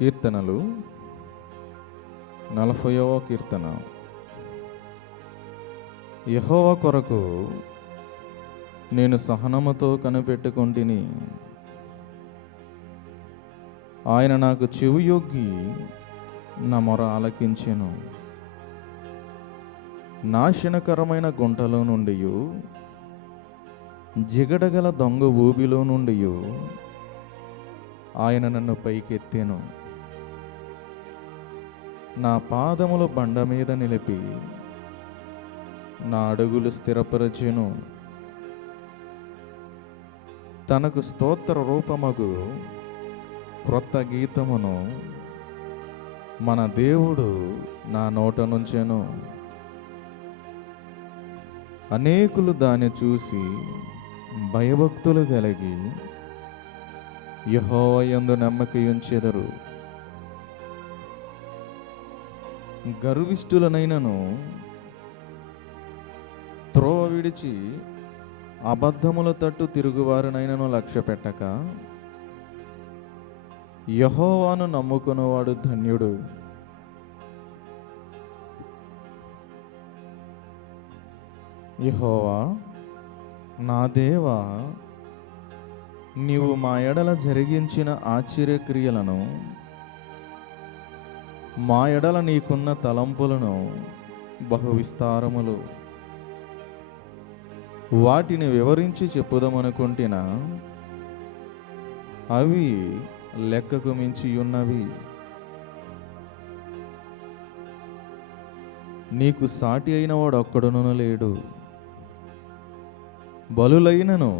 కీర్తనలు 40వ కీర్తన. యెహోవా కొరకు నేను సహనముతో కనిపెట్టుకొంటిని. ఆయన నాకు చెవియొగ్గి నా మొర ఆలకించెను. నాశనకరమైన గుంటలో నుండి, జిగటగల దొంగ ఊబిలో నుండి ఆయన నన్ను పైకెత్తెను. నా పాదములు బండ మీద నిలిపి నా అడుగులు స్థిరపరచెను. తనకు స్తోత్ర రూపమగు క్రొత్త గీతమును మన దేవుడు నా నోట నుంచెను. అనేకులు దాన్ని చూసి భయభక్తులు కలిగి యెహోవా యందు నమ్మకయుంచెదరు. గర్విష్ఠులనైనను త్రోవ విడిచి అబద్ధముల తట్టు తిరుగువారినైనను లక్ష్య పెట్టక యెహోవాను నమ్ముకునేవాడు ధన్యుడు. యెహోవా నా దేవా, నీవు మా ఎడల జరిగించిన ఆశ్చర్యక్రియలను, మా ఎడల నీకున్న తలంపులను బహు విస్తారములు. వాటిని వివరించి చెప్పుదామనుకుంటున్నా, అవి లెక్కకు మించి ఉన్నవి. నీకు సాటి అయిన వాడు ఒక్కడునూ లేడు. బలులైనను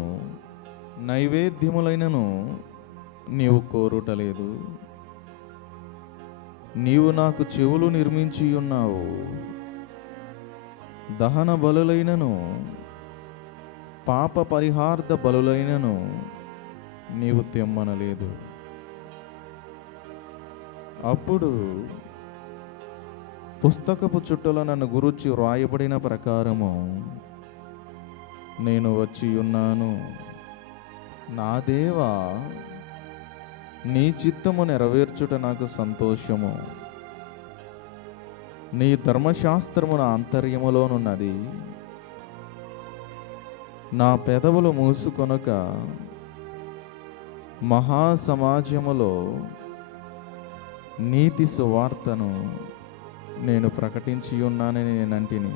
నైవేద్యములైనను నీవు కోరుటలేదు. నీవు నాకు చెవులు నిర్మించి ఉన్నావు. దహన బలులైనను పాప పరిహార్థ బలులైనను నీవు తెమ్మనలేదు. అప్పుడు పుస్తకపు చుట్టలో నన్ను గురించి వ్రాయబడిన ప్రకారము నేను వచ్చి ఉన్నాను. నా దేవా, నీ చిత్తము నెరవేర్చుట నాకు సంతోషము. నీ ధర్మశాస్త్రము నా ఆంతర్యములోనున్నది. నా పెదవులు మూసుకొనక మహాసమాజములో నీతి సువార్తను నేను ప్రకటించి ఉన్నానని నేనంటిని.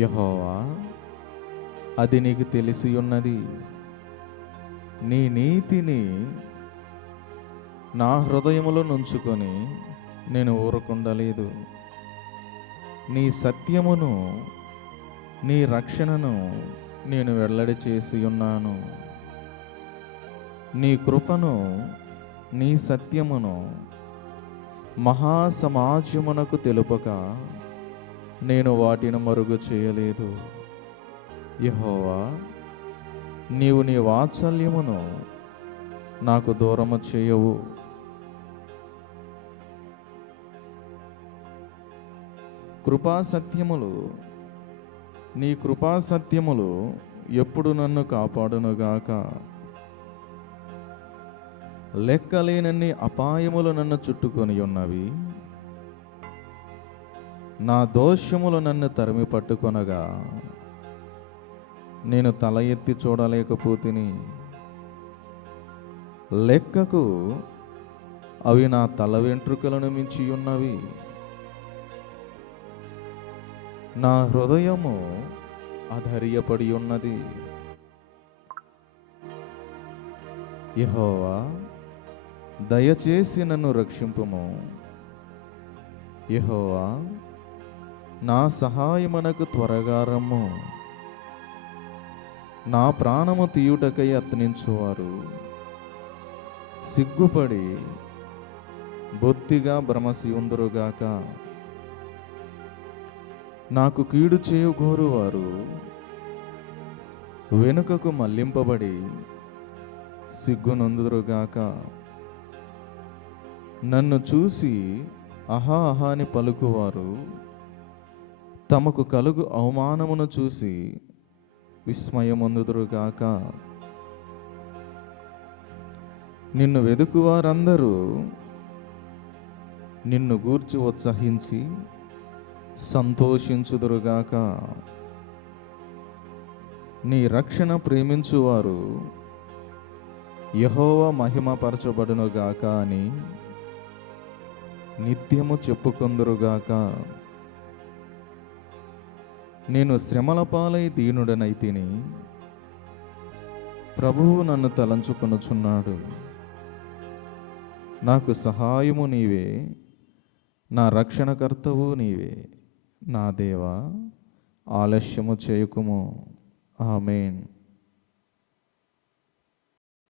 యెహోవా, అది నీకు తెలిసి ఉన్నది. నీ నీతిని నా హృదయములో నుంచుకొని నేను ఊరకుండలేదు. నీ సత్యమును, నీ రక్షణను నేను వెల్లడి చేసి ఉన్నాను. నీ కృపను, నీ సత్యమును మహాసమాజమునకు తెలుపక నేను వాటిని మరుగు చేయలేదు. యెహోవా, నీవు నీ వాత్సల్యమును నాకు దూరము చేయవు. కృపాసత్యములు, నీ కృపాసత్యములు ఎప్పుడు నన్ను కాపాడునుగాక. లెక్కలేనన్ని అపాయములు నన్ను చుట్టుకొని ఉన్నవి. నా దోషములు నన్ను తరిమి పట్టుకొనగా నేను తల ఎత్తి చూడలేకపోతిని. లెక్కకు అవి నా తల వెంట్రుకలను మించి ఉన్నవి. నా హృదయము అధైర్యపడి ఉన్నది. యెహోవా, దయచేసి నన్ను రక్షింపుము. యెహోవా, నా సహాయమునకు త్వరగా రమ్ము. నా ప్రాణము తీయుటకై యత్నించువారు సిగ్గుపడి బొత్తిగా భ్రమసియుందురుగాక. నాకు కీడు చేయుగోరువారు వెనుకకు మళ్లింపబడి సిగ్గునందురుగాక. నన్ను చూసి అహా అహా అని పలుకువారు తమకు కలుగు అవమానమును చూసి విస్మయమొందుదురుగాక. నిన్ను వెదుకువారందరూ నిన్ను గూర్చి ఉత్సహించి సంతోషించుదురుగాక. నీ రక్షణ ప్రేమించువారు యెహోవా మహిమపరచబడునుగాక అని నిత్యము చెప్పుకొందురుగాక. నేను శ్రమల పాలై దీనుడనైతిని, ప్రభువు నన్ను తలంచుకొనుచున్నాడు. నాకు సహాయము నీవే, నా రక్షణకర్తవు నీవే. నా దేవా, ఆలస్యము చేయకుము. ఆమేన్.